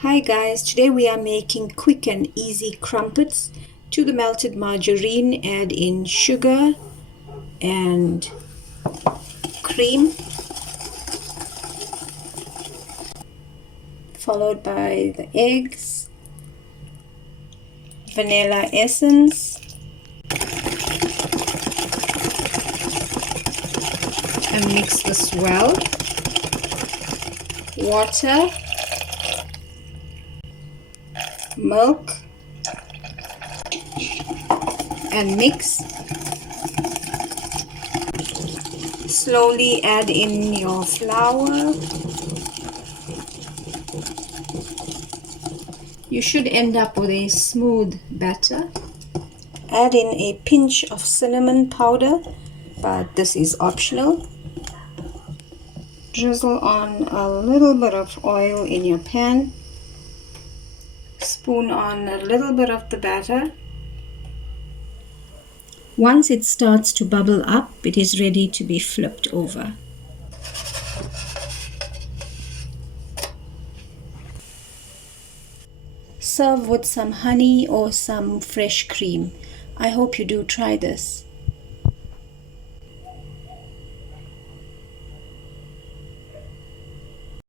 Hi guys, today we are making quick and easy crumpets. To the melted margarine, add in sugar and cream, followed by the eggs, vanilla essence, and mix this well. Water, milk, and mix. Slowly add in your flour. You should end up with a smooth batter. Add in a pinch of cinnamon powder, but this is optional. Drizzle on a little bit of oil in your pan. Spoon on a little bit of the batter. Once it starts to bubble up, it is ready to be flipped over. Serve with some honey or some fresh cream. I hope you do try this.